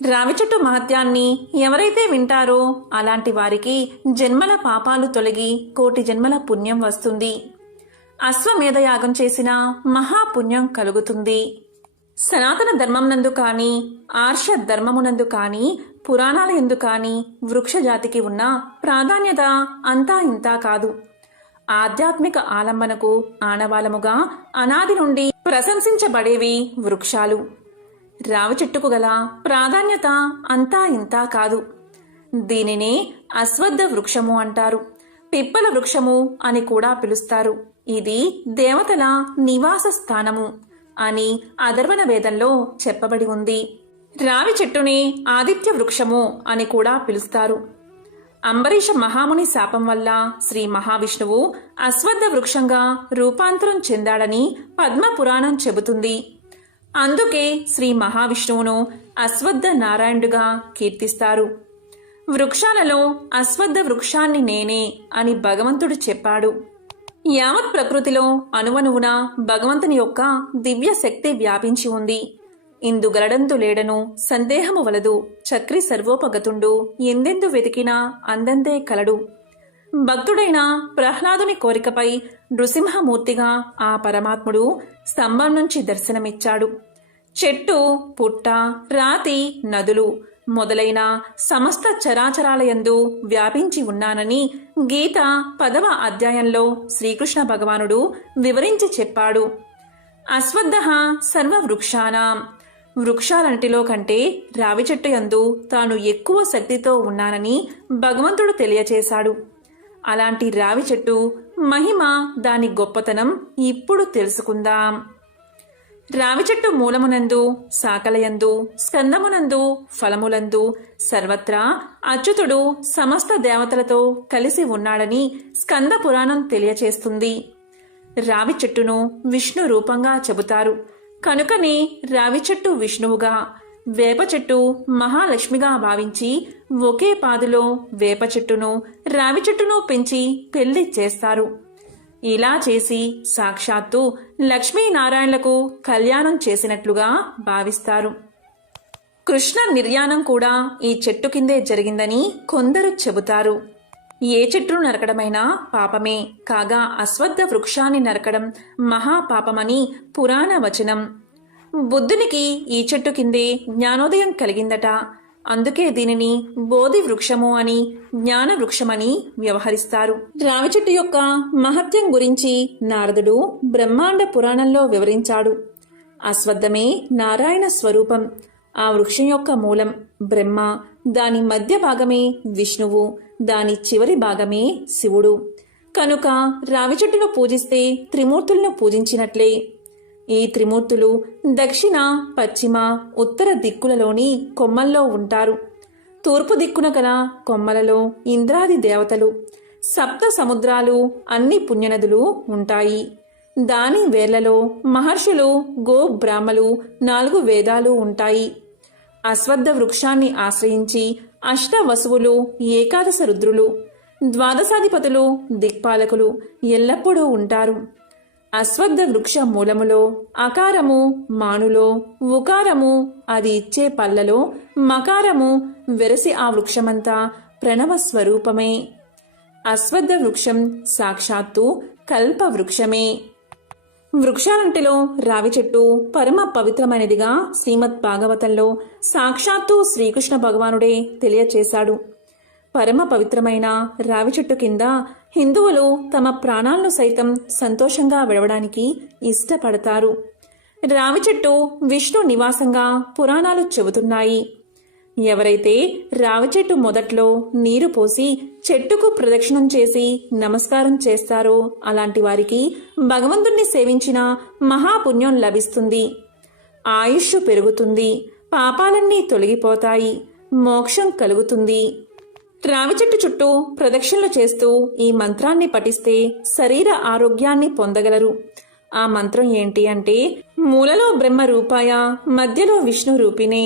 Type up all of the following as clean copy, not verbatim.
రావి చెట్టు మహత్యాన్ని ఎవరైతే వింటారో అలాంటి వారికి జన్మల పాపాలు తొలగి కోటి జన్మల పుణ్యం వస్తుంది. అశ్వమేధయాగం చేసిన మహాపుణ్యం కలుగుతుంది. సనాతన ధర్మం నందు కాని, ఆర్ష ధర్మమునందు కాని, పురాణాల యందు కాని వృక్షజాతికి ఉన్న ప్రాధాన్యత అంతా ఇంతా కాదు. ఆధ్యాత్మిక ఆలంబనకు ఆనవాలముగా అనాది నుండి ప్రశంసించబడేవి వృక్షాలు. రావి చెట్టుకు గల ప్రాధాన్యత అంతా ఇంతా కాదు. దీనినే అశ్వత్థ వృక్షము అంటారు. పిప్పల వృక్షము అని కూడా పిలుస్తారు. ఇది దేవతల నివాస స్థానము అని అథర్వణ వేదంలో చెప్పబడి ఉంది. రావి చెట్టుని ఆదిత్య వృక్షము అని కూడా పిలుస్తారు. అంబరీష మహాముని శాపం వల్ల శ్రీ మహావిష్ణువు అశ్వత్థ వృక్షంగా రూపాంతరం చెందాడని పద్మ పురాణం చెబుతుంది. అందుకే శ్రీ మహావిష్ణువును అశ్వత్థ నారాయణుడుగా కీర్తిస్తారు. వృక్షాలలో అశ్వత్థ వృక్షాన్ని నేనే అని భగవంతుడు చెప్పాడు. యావత్ ప్రకృతిలో అణువణువున భగవంతుని యొక్క దివ్య శక్తి వ్యాపించి ఉంది. ఇందుగలడంతు లేడను సందేహము వలదు, చక్రి సర్వోపగతుండు, ఎందెందు వెతికినా అందందే కలడు. భక్తుడైన ప్రహ్లాదుని కోరికపై నృసింహమూర్తిగా ఆ పరమాత్ముడు స్తంభం నుంచి దర్శనమిచ్చాడు. చెట్టు, పుట్ట, రాతి, నదులు మొదలైన సమస్త చరాచరాలయందు వ్యాపించి ఉన్నానని గీత 10వ అధ్యాయంలో శ్రీకృష్ణ భగవానుడు వివరించి చెప్పాడు. అశ్వత్థః సర్వవృక్షానాం, వృక్షాలంటిలో కంటే రావి చెట్టు యందు తాను ఎక్కువ శక్తితో ఉన్నానని భగవంతుడు తెలియచేశాడు. అలాంటి రావి చెట్టు మహిమ, దాని గొప్పతనం ఇప్పుడు తెలుసుకుందాం. రావి చెట్టు మూలమునందు, శాఖలయందు, స్కందమునందు, ఫలములందు సర్వత్రా అచ్యుతుడు సమస్త దేవతలతో కలిసి ఉన్నాడని స్కంద పురాణం తెలియచేస్తుంది. రావి చెట్టును విష్ణు రూపంగా చెబుతారు. కనుకనే రావి చెట్టు విష్ణువుగా, వేప చెట్టు మహాలక్ష్మిగా భావించి ఒకే పాదులో వేప చెట్టును, రావి చెట్టును పెంచి పెళ్లి చేస్తారు. ఇలా చేసి సాక్షాత్తు లక్ష్మీనారాయణలకు కళ్యాణం చేసినట్లుగా భావిస్తారు. కృష్ణ నిర్యాణం కూడా ఈ చెట్టు కిందే జరిగిందని కొందరు చెబుతారు. ఏ చెట్టును నరకడమైనా పాపమే, కాగా అశ్వత్థ వృక్షాన్ని నరకడం మహాపాపమని పురాణ వచనం. బుద్ధునికి ఈ చెట్టు కిందే జ్ఞానోదయం కలిగిందట. అందుకే దీనిని బోధి వృక్షము అని, జ్ఞాన వృక్షమని వ్యవహరిస్తారు. రావి చెట్టు యొక్క మహత్యం గురించి నారదుడు బ్రహ్మాండ పురాణంలో వివరించాడు. అశ్వత్థమే నారాయణ స్వరూపం. ఆ వృక్షం యొక్క మూలం బ్రహ్మ, దాని మధ్య భాగమే విష్ణువు, దాని చివరి భాగమే శివుడు. కనుక రావి చెట్టును పూజిస్తే త్రిమూర్తులను పూజించినట్లే. ఈ త్రిమూర్తులు దక్షిణ, పశ్చిమ, ఉత్తర దిక్కులలోని కొమ్మల్లో ఉంటారు. తూర్పు దిక్కున గల కొమ్మలలో ఇంద్రాది దేవతలు, సప్త సముద్రాలు, అన్ని పుణ్యనదులు ఉంటాయి. దాని వేర్లలో మహర్షులు, గో బ్రాహ్మలు, 4 వేదాలు ఉంటాయి. అశ్వత్థ వృక్షాన్ని ఆశ్రయించి అష్ట వసువులు, ఏకాదశ రుద్రులు, ద్వాదశాధిపతులు, దిక్పాలకులు ఎల్లప్పుడూ ఉంటారు. అశ్వత్థ వృక్ష మూలములో అకారము, మానులో ఉకారము, అది ఇచ్చే పళ్ళలో మకారము వెరసి ఆ వృక్షమంతా ప్రణవ స్వరూపమే. అశ్వత్థ వృక్షం సాక్షాత్తు కల్ప వృక్షమే. వృక్షాలంటిలో రావి చెట్టు పరమ పవిత్రమైనదిగా శ్రీమద్ భాగవతంలో సాక్షాత్తు శ్రీకృష్ణ భగవానుడే తెలియచేశాడు. పరమ పవిత్రమైన రావి చెట్టు కింద హిందువులు తమ ప్రాణాలను సైతం సంతోషంగా విడవడానికి ఇష్టపడతారు. రావి చెట్టు విష్ణు నివాసంగా పురాణాలు చెబుతున్నాయి. ఎవరైతే రావి చెట్టు మొదట్లో నీరు పోసి చెట్టుకు ప్రదక్షిణం చేసి నమస్కారం చేస్తారో అలాంటి వారికి భగవంతుణ్ణి సేవించిన మహాపుణ్యం లభిస్తుంది. ఆయుష్ పెరుగుతుంది, పాపాలన్నీ తొలగిపోతాయి, మోక్షం కలుగుతుంది. రావి చెట్టు చుట్టూ ప్రదక్షిణలు చేస్తూ ఈ మంత్రాన్ని పఠిస్తే శరీర ఆరోగ్యాన్ని పొందగలరు. ఆ మంత్రం ఏంటి అంటే, మూలలో బ్రహ్మ రూపాయ, మధ్యలో విష్ణు రూపిణే,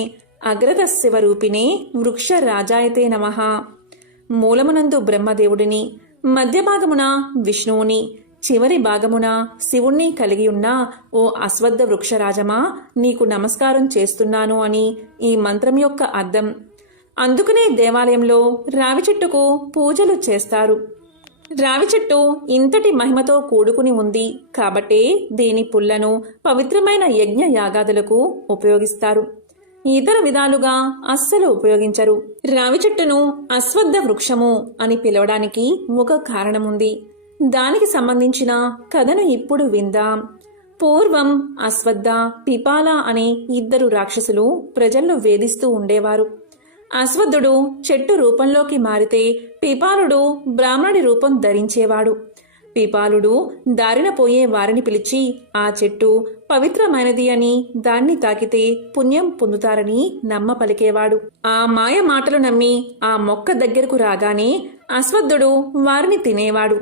అగ్రత శివ రూపిణే, వృక్ష రాజాయతే నమః. మూలమునందు బ్రహ్మదేవుడిని, మధ్య భాగమున విష్ణువుని, చివరి భాగమున శివుణ్ణి కలిగి ఉన్న ఓ అశ్వత్థ వృక్షరాజమా, నీకు నమస్కారం చేస్తున్నాను అని ఈ మంత్రం యొక్క అర్థం. అందుకనే దేవాలయంలో రావి చెట్టుకు పూజలు చేస్తారు. రావి చెట్టు ఇంతటి మహిమతో కూడుకుని ఉంది కాబట్టే దీని పుల్లను పవిత్రమైన యజ్ఞ యాగాదులకు ఉపయోగిస్తారు. ఇతర విధాలుగా అస్సలు ఉపయోగించరు. రావి చెట్టును అశ్వత్థ వృక్షము అని పిలవడానికి ఒక కారణముంది. దానికి సంబంధించిన కథను ఇప్పుడు విందాం. పూర్వం అశ్వత్థ, పిపాల అనే ఇద్దరు రాక్షసులు ప్రజలను వేధిస్తూ ఉండేవారు. అశ్వత్థుడు చెట్టు రూపంలోకి మారితే పిపాలుడు బ్రాహ్మణుడి రూపం ధరించేవాడు. పిపాలుడు దారిన పోయే వారిని పిలిచి ఆ చెట్టు పవిత్రమైనది అని, దాన్ని తాకితే పుణ్యం పొందుతారని నమ్మ పలికేవాడు. ఆ మాయ మాటలు నమ్మి ఆ మొక్క దగ్గరకు రాగానే అశ్వత్థుడు వారిని తినేవాడు.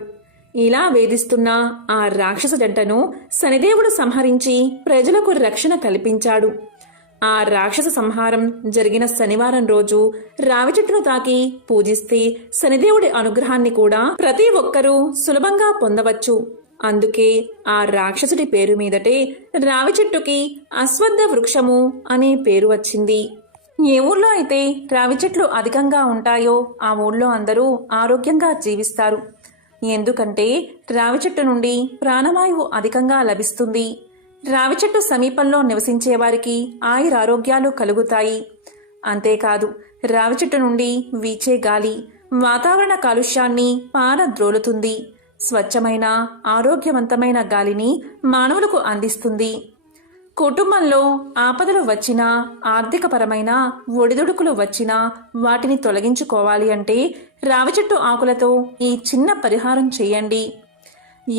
ఇలా వేధిస్తున్న ఆ రాక్షస జంటను శనిదేవుడు సంహరించి ప్రజలకు రక్షణ కల్పించాడు. ఆ రాక్షస సంహారం జరిగిన శనివారం రోజు రావి చెట్టును తాకి పూజిస్తే శనిదేవుడి అనుగ్రహాన్ని కూడా ప్రతి ఒక్కరూ సులభంగా పొందవచ్చు. అందుకే ఆ రాక్షసుడి పేరు మీదటే రావి చెట్టుకి అశ్వత్థ వృక్షము అనే పేరు వచ్చింది. ఏ ఊళ్ళో అయితే రావి చెట్లు అధికంగా ఉంటాయో ఆ ఊళ్ళో అందరూ ఆరోగ్యంగా జీవిస్తారు. ఎందుకంటే రావి చెట్టు నుండి ప్రాణవాయువు అధికంగా లభిస్తుంది. రావి చెట్టు సమీపంలో నివసించే వారికి ఆయురారోగ్యాలు కలుగుతాయి. అంతేకాదు, రావి చెట్టు నుండి వీచే గాలి వాతావరణ కాలుష్యాన్ని పారద్రోలుతుంది. స్వచ్ఛమైన ఆరోగ్యవంతమైన గాలిని మానవులకు అందిస్తుంది. కుటుంబంలో ఆపదలు వచ్చినా, ఆర్థికపరమైన ఒడిదుడుకులు వచ్చినా వాటిని తొలగించుకోవాలి అంటే రావి చెట్టు ఆకులతో ఈ చిన్న పరిహారం చేయండి.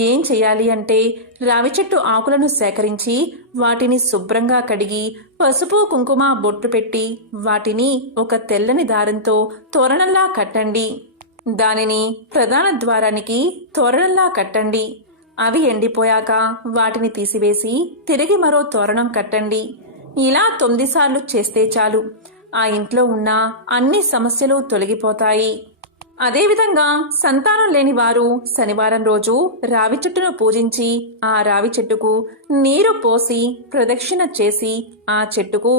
ఏం చేయాలి అంటే రావి చెట్టు ఆకులను సేకరించి వాటిని శుభ్రంగా కడిగి పసుపు కుంకుమ బొట్టు పెట్టి వాటిని ఒక తెల్లని దారంతో తోరణంలా కట్టండి. దానిని ప్రధాన ద్వారానికి తోరణంలా కట్టండి. అవి ఎండిపోయాక వాటిని తీసివేసి తిరిగి మరో తోరణం కట్టండి. ఇలా 9 సార్లు చేస్తే చాలు. ఆ ఇంట్లో ఉన్న అన్ని సమస్యలు తొలగిపోతాయి. అదేవిధంగా సంతానం లేని వారు శనివారం రోజు రావి చెట్టును పూజించి ఆ రావి చెట్టుకు నీరు పోసి ప్రదక్షిణ చేసి ఆ చెట్టుకు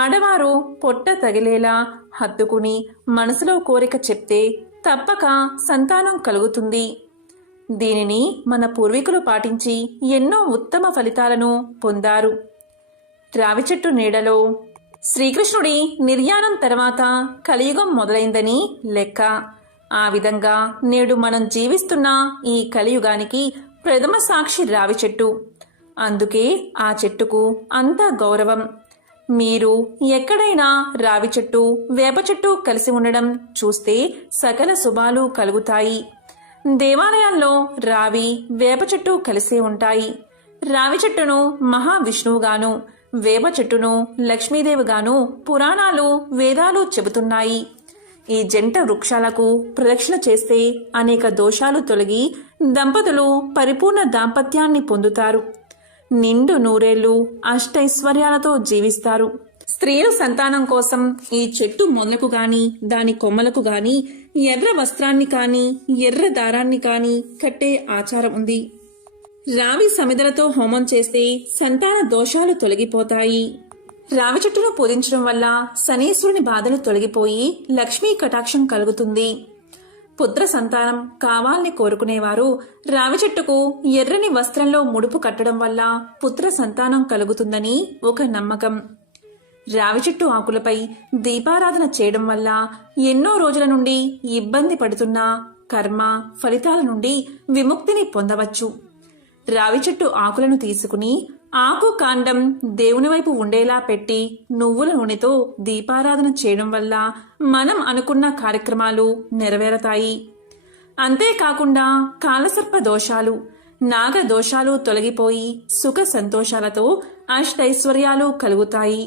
ఆడవారు పొట్ట తగిలేలా హత్తుకుని మనసులో కోరిక చెప్తే తప్పక సంతానం కలుగుతుంది. దీనిని మన పూర్వీకులు పాటించి ఎన్నో ఉత్తమ ఫలితాలను పొందారు. రావి చెట్టు నీడలో శ్రీకృష్ణుడి నిర్యాణం తర్వాత కలియుగం మొదలైందని లెక్క. ఆ విధంగా నేడు మనం జీవిస్తున్న ఈ కలియుగానికి ప్రథమ సాక్షి రావి చెట్టు. అందుకే ఆ చెట్టుకు అంత గౌరవం. మీరు ఎక్కడైనా రావి చెట్టు, వేప చెట్టు కలిసి ఉండడం చూస్తే సకల శుభాలు కలుగుతాయి. దేవాలయాల్లో రావి, వేప చెట్టు కలిసే ఉంటాయి. రావి చెట్టును మహావిష్ణువుగాను, వేప చెట్టును లక్ష్మీదేవిగాను పురాణాలు, వేదాలు చెబుతున్నాయి. ఈ జంట వృక్షాలకు ప్రదక్షిణ చేస్తే అనేక దోషాలు తొలగి దంపతులు పరిపూర్ణ దాంపత్యాన్ని పొందుతారు. నిండు నూరేళ్లు అష్టైశ్వర్యాలతో జీవిస్తారు. స్త్రీలు సంతానం కోసం ఈ చెట్టు మొదలకు గాని దాని కొమ్మలకు గాని ఎర్ర వస్త్రాన్ని కాని ఎర్ర దారాన్ని కాని కట్టే ఆచారం ఉంది. రావి సమిధలతో హోమం చేస్తే సంతాన దోషాలు తొలగిపోతాయి. రావి చెట్టును పూజించడం వల్ల శనీశ్వరుని బాధలు తొలగిపోయి లక్ష్మీ కటాక్షం కలుగుతుంది. పుత్ర సంతానం కావాలని కోరుకునేవారు రావి చెట్టుకు ఎర్రని వస్త్రంలో ముడుపు కట్టడం వల్ల పుత్ర సంతానం కలుగుతుందని ఒక నమ్మకం. రావి చెట్టు ఆకులపై దీపారాధన చేయడం వల్ల ఎన్నో రోజుల నుండి ఇబ్బంది పడుతున్న కర్మ ఫలితాల నుండి విముక్తిని పొందవచ్చు. రావి చెట్టు ఆకులను తీసుకుని ఆకు కాండం దేవుని వైపు ఉండేలా పెట్టి నువ్వుల నూనెతో దీపారాధన చేయడం వల్ల మనం అనుకున్న కార్యక్రమాలు నెరవేరతాయి. అంతేకాకుండా కాలసర్ప దోషాలు, నాగ దోషాలు తొలగిపోయి సుఖ సంతోషాలతో అష్టైశ్వర్యాలు కలుగుతాయి.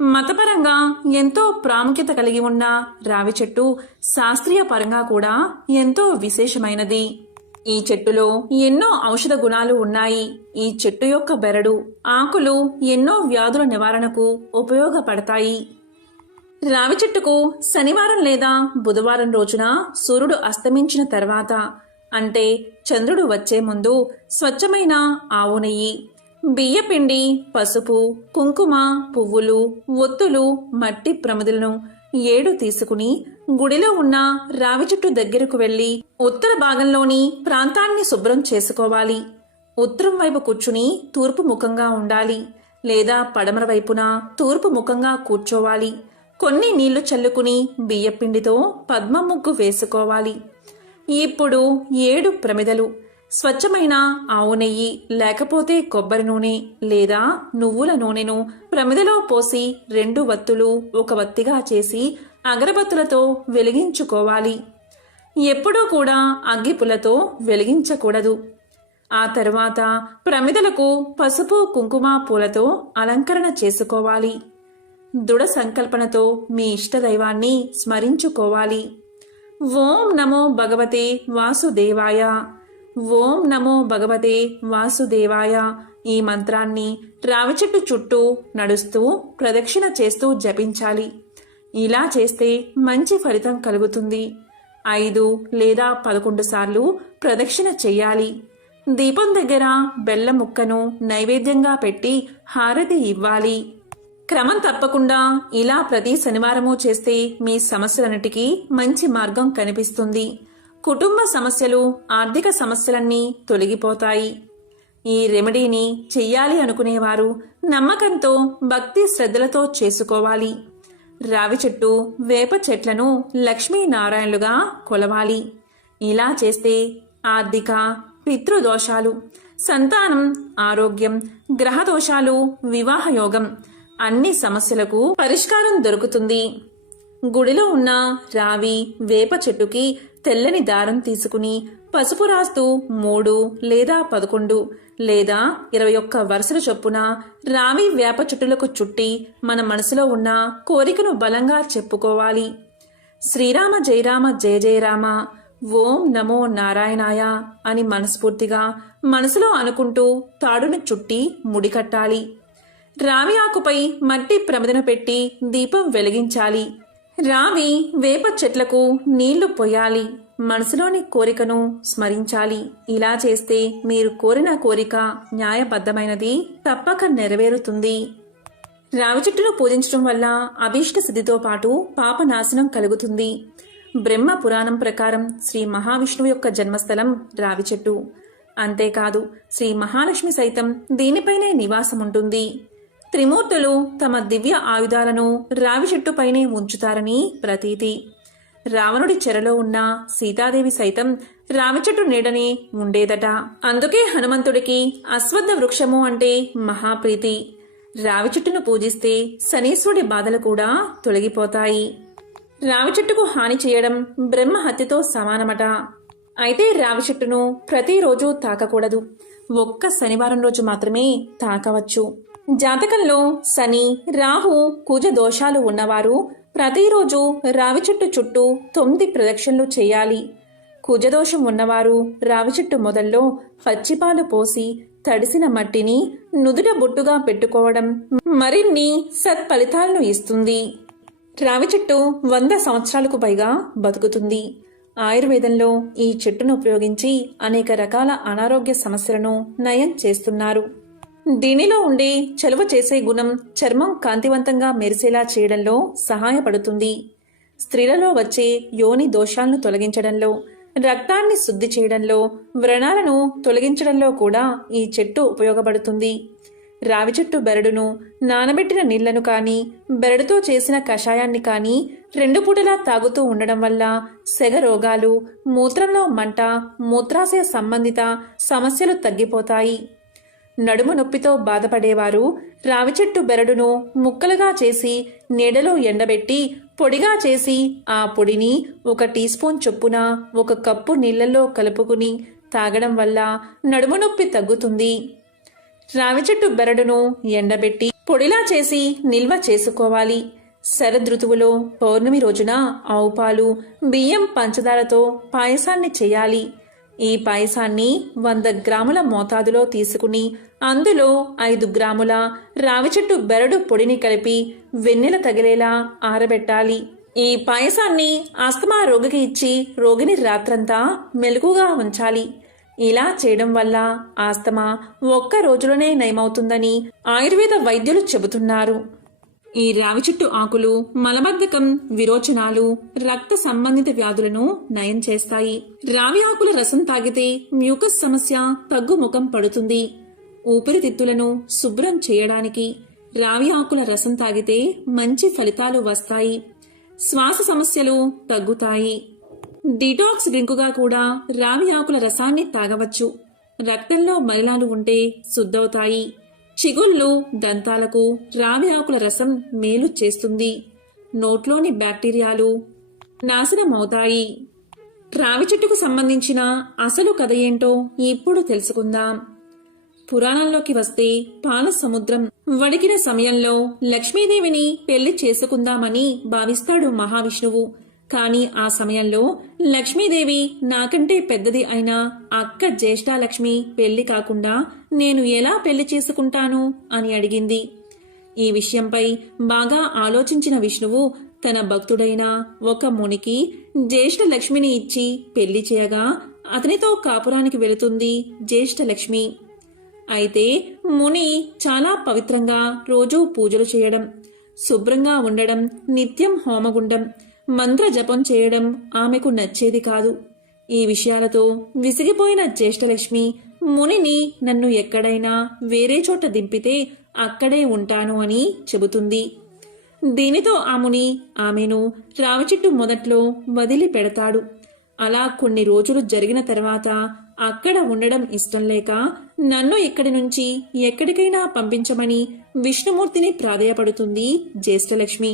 మతపరంగా ఎంతో ప్రాముఖ్యత కలిగి ఉన్న రావి చెట్టు శాస్త్రీయ పరంగా కూడా ఎంతో విశేషమైనది. ఈ చెట్టులో ఎన్నో ఔషధ గుణాలు ఉన్నాయి. ఈ చెట్టు యొక్క బెరడు, ఆకులు ఎన్నో వ్యాధుల నివారణకు ఉపయోగపడతాయి. రావి చెట్టుకు శనివారం లేదా బుధవారం రోజున సూర్యుడు అస్తమించిన తర్వాత అంటే చంద్రుడు వచ్చే ముందు స్వచ్ఛమైన ఆవు నెయ్యి, బియ్యపిండి, పసుపు, కుంకుమ, పువ్వులు, ఒత్తులు, మట్టి ప్రమిదలను 7 తీసుకుని గుడిలో ఉన్న రావి చెట్టు దగ్గరకు వెళ్లి ఉత్తర భాగంలోని ప్రాంతాన్ని శుభ్రం చేసుకోవాలి. ఉత్తరం వైపు కూర్చుని తూర్పు ముఖంగా ఉండాలి, లేదా పడమర వైపున తూర్పు ముఖంగా కూర్చోవాలి. కొన్ని నీళ్లు చల్లుకుని బియ్యపిండితో పద్మ ముగ్గు వేసుకోవాలి. ఇప్పుడు 7 ప్రమిదలు, స్వచ్ఛమైన ఆవు నెయ్యి లేకపోతే కొబ్బరి నూనె లేదా నువ్వుల నూనెను ప్రమిదలో పోసి 2 వత్తులు 1 వత్తిగా చేసి అగరబత్తులతో వెలిగించుకోవాలి. ఎప్పుడూ కూడా అగ్గిపుల్లతో వెలిగించకూడదు. ఆ తరువాత ప్రమిదలకు పసుపు కుంకుమ పూలతో అలంకరణ చేసుకోవాలి. దృఢ సంకల్పనతో మీ ఇష్టదైవాన్ని స్మరించుకోవాలి. ఓం నమో భగవతే వాసుదేవాయ, ఓం నమో భగవతే వాసుదేవాయ ఈ మంత్రాన్ని రావి చెట్టు చుట్టూ నడుస్తూ ప్రదక్షిణ చేస్తూ జపించాలి. ఇలా చేస్తే మంచి ఫలితం కలుగుతుంది. 5 లేదా 11 సార్లు ప్రదక్షిణ చెయ్యాలి. దీపం దగ్గర బెల్లం ముక్కను నైవేద్యంగా పెట్టి హారతి ఇవ్వాలి. క్రమం తప్పకుండా ఇలా ప్రతి శనివారము చేస్తే మీ సమస్యలన్నిటికీ మంచి మార్గం కనిపిస్తుంది. కుటుంబ సమస్యలు, ఆర్థిక సమస్యలన్నీ తొలగిపోతాయి. ఈ రెమెడీని చెయ్యాలి అనుకునేవారు నమ్మకంతో భక్తి శ్రద్ధలతో చేసుకోవాలి. రావి చెట్టు, వేప చెట్లను లక్ష్మీనారాయణలుగా కొలవాలి. ఇలా చేస్తే ఆర్థిక, పితృదోషాలు, సంతానం, ఆరోగ్యం, గ్రహదోషాలు, వివాహ యోగం అన్ని సమస్యలకు పరిష్కారం దొరుకుతుంది. గుడిలో ఉన్న రావి, వేప చెట్టుకి తెల్లని దారం తీసుకుని పసుపు రాస్తూ 3 లేదా 11 లేదా 21 వరుసల చొప్పున రావి, వేప చెట్టులకు చుట్టి మన మనసులో ఉన్న కోరికను బలంగా చెప్పుకోవాలి. శ్రీరామ జయరామ జయ జయ రామ, ఓం నమో నారాయణాయ అని మనస్ఫూర్తిగా మనసులో అనుకుంటూ తాడును చుట్టి ముడికట్టాలి. రావి ఆకుపై మట్టి ప్రమిదను పెట్టి దీపం వెలిగించాలి. రావి, వేప చెట్లకు నీళ్లు పోయాలి. మనసులోని కోరికను స్మరించాలి. ఇలా చేస్తే మీరు కోరిన కోరిక న్యాయబద్ధమైనది, తప్పక నెరవేరుతుంది. రావి చెట్టును పూజించడం వల్ల అభీష్ట సిద్ధితో పాటు పాపనాశనం కలుగుతుంది. బ్రహ్మ పురాణం ప్రకారం శ్రీ మహావిష్ణువు యొక్క జన్మస్థలం రావి చెట్టు. అంతేకాదు శ్రీ మహాలక్ష్మి సైతం దీనిపైనే నివాసముంటుంది. త్రిమూర్తులు తమ దివ్య ఆయుధాలను రావి చెట్టుపైనే ఉంచుతారని ప్రతీతి. రావణుడి చెరలో ఉన్న సీతాదేవి సైతం రావి చెట్టు నీడనే ఉండేదట. అందుకే హనుమంతుడికి అశ్వత్థ వృక్షము అంటే మహాప్రీతి. రావి చెట్టును పూజిస్తే శనీశ్వరుడి బాధలు కూడా తొలగిపోతాయి. రావి చెట్టుకు హాని చేయడం బ్రహ్మ హత్యతో సమానమట. అయితే రావి చెట్టును ప్రతిరోజు తాకకూడదు. ఒక్క శనివారం రోజు మాత్రమే తాకవచ్చు. జాతకంలో శని, రాహు, కుజ దోషాలు ఉన్నవారు ప్రతిరోజు రావి చెట్టు చుట్టూ 9 ప్రదక్షిణలు చేయాలి. కుజదోషం ఉన్నవారు రావి చెట్టు మొదల్లో పచ్చిపాలు పోసి తడిసిన మట్టిని నుదుట బొట్టుగా పెట్టుకోవడం మరిన్ని సత్ఫలితాలను ఇస్తుంది. రావి చెట్టు 100 సంవత్సరాలకు పైగా బతుకుతుంది. ఆయుర్వేదంలో ఈ చెట్టును ఉపయోగించి అనేక రకాల అనారోగ్య సమస్యలను నయం చేస్తున్నారు. దీనిలో ఉండే చలువ చేసే గుణం చర్మం కాంతివంతంగా మెరిసేలా చేయడంలో సహాయపడుతుంది. స్త్రీలలో వచ్చే యోని దోషాలను తొలగించడంలో, రక్తాన్ని శుద్ధి చేయడంలో, వ్రణాలను తొలగించడంలో కూడా ఈ చెట్టు ఉపయోగపడుతుంది. రావి చెట్టు బెరడును, నానబెట్టిన నీళ్లను కానీ, బెరడుతో చేసిన కషాయాన్ని కానీ 2 పూటలా తాగుతూ ఉండడం వల్ల సెగ రోగాలు, మూత్రంలో మంట, మూత్రాశయ సంబంధిత సమస్యలు తగ్గిపోతాయి. నడుము నొప్పితో బాధపడేవారు రావి చెట్టు బెరడును ముక్కలుగా చేసి నీడలో ఎండబెట్టి పొడిగా చేసి ఆ పొడిని 1 టీ స్పూన్ చొప్పున 1 కప్పు నీళ్లలో కలుపుకుని తాగడం వల్ల నడుము నొప్పి తగ్గుతుంది. రావి చెట్టు బెరడును ఎండబెట్టి పొడిలా చేసి నిల్వ చేసుకోవాలి. శరదృతువులో పౌర్ణమి రోజున ఆవు పాలు, బియ్యం, పంచదారతో పాయసాన్ని చేయాలి. ఈ పాయసాన్ని 100 గ్రాముల మోతాదులో తీసుకుని అందులో 5 గ్రాముల రావి చెట్టు బెరడు పొడిని కలిపి వెన్నెల తగిలేలా ఆరబెట్టాలి. ఈ పాయసాన్ని ఆస్తమా రోగికి ఇచ్చి రోగిని రాత్రంతా మెలకుగా ఉంచాలి. ఇలా చేయడం వల్ల ఆస్తమా ఒక్క రోజులోనే నయమవుతుందని ఆయుర్వేద వైద్యులు చెబుతున్నారు. ఈ రావి చెట్టు ఆకులు మలబద్ధకం, విరోచనాలు, రక్త సంబంధిత వ్యాధులను నయం చేస్తాయి. రావి ఆకుల రసం తాగితే మ్యూకస్ సమస్య తగ్గుముఖం పడుతుంది. ఊపిరితిత్తులను శుభ్రం చేయడానికి రావి ఆకుల రసం తాగితే మంచి ఫలితాలు వస్తాయి. శ్వాస సమస్యలు తగ్గుతాయి. డిటాక్స్ డ్రింకుగా కూడా రావి ఆకుల రసాన్ని తాగవచ్చు. రక్తంలో మలినాలు ఉంటే శుద్ధవుతాయి. చిగుళ్ళు, దంతాలకు రావి ఆకుల రసం మేలు చేస్తుంది. నోట్లోని బ్యాక్టీరియాలు నాశనమవుతాయి. రావి చెట్టుకు సంబంధించిన అసలు కథ ఏంటో ఇప్పుడు తెలుసుకుందాం. పురాణంలోకి వస్తే పాల సముద్రం వడికిన సమయంలో లక్ష్మీదేవిని పెళ్లి చేసుకుందామని భావిస్తాడు మహావిష్ణువు. కాని ఆ సమయంలో లక్ష్మీదేవి నాకంటే పెద్దది అయిన అక్క జ్యేష్ఠాలక్ష్మి పెళ్లి కాకుండా నేను ఎలా పెళ్లి చేసుకుంటాను అని అడిగింది. ఈ విషయంపై బాగా ఆలోచించిన విష్ణువు తన భక్తుడైన ఒక మునికి జ్యేష్ఠలక్ష్మిని ఇచ్చి పెళ్లి చేయగా అతనితో కాపురానికి వెళుతుంది జ్యేష్ఠలక్ష్మి. అయితే ముని చాలా పవిత్రంగా రోజూ పూజలు చేయడం, శుభ్రంగా ఉండడం, నిత్యం హోమగుండం, మంత్ర జపం చేయడం ఆమెకు నచ్చేది కాదు. ఈ విషయాలతో విసిగిపోయిన జ్యేష్ఠలక్ష్మి మునిని నన్ను ఎక్కడైనా వేరే చోట దింపితే అక్కడే ఉంటాను అని చెబుతుంది. దీనితో ఆ ముని ఆమెను రావి చెట్టు మొదట్లో వదిలి పెడతాడు. అలా కొన్ని రోజులు జరిగిన తర్వాత అక్కడ ఉండడం ఇష్టం లేక నన్ను ఇక్కడి నుంచి ఎక్కడికైనా పంపించమని విష్ణుమూర్తిని ప్రాధేయపడుతుంది జ్యేష్ఠలక్ష్మి.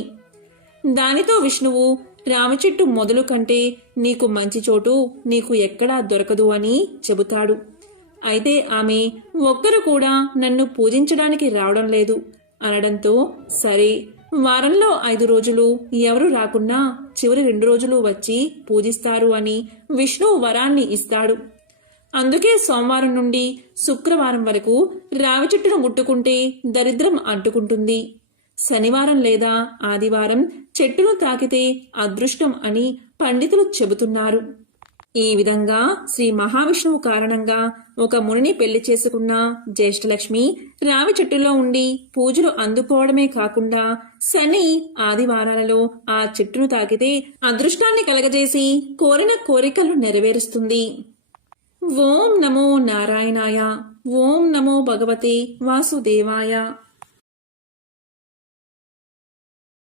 దానితో విష్ణువు రావి చెట్టు మొదలు కంటే నీకు మంచి చోటు నీకు ఎక్కడా దొరకదు అని చెబుతాడు. అయితే ఆమె ఒక్కరు కూడా నన్ను పూజించడానికి రావడం లేదు అనడంతో సరే, వారంలో 5 రోజులు ఎవరు రాకున్నా చివరి 2 రోజులు వచ్చి పూజిస్తారు అని విష్ణువు వరాన్ని ఇస్తాడు. అందుకే సోమవారం నుండి శుక్రవారం వరకు రావి చెట్టును ముట్టుకుంటే దరిద్రం అంటుకుంటుంది. శనివారం లేదా ఆదివారం చెట్టును తాకితే అదృష్టం అని పండితులు చెబుతున్నారు. ఈ విధంగా శ్రీ మహావిష్ణువు కారణంగా ఒక మునిని పెళ్లి చేసుకున్న జ్యేష్ఠలక్ష్మి రావి చెట్టులో ఉండి పూజలు అందుకోవడమే కాకుండా శని, ఆదివారాలలో ఆ చెట్టును తాకితే అదృష్టాన్ని కలగజేసి కోరిన కోరికలు నెరవేరుస్తుంది. ఓం నమో నారాయణాయ. ఓం నమో భగవతే వాసుదేవాయ.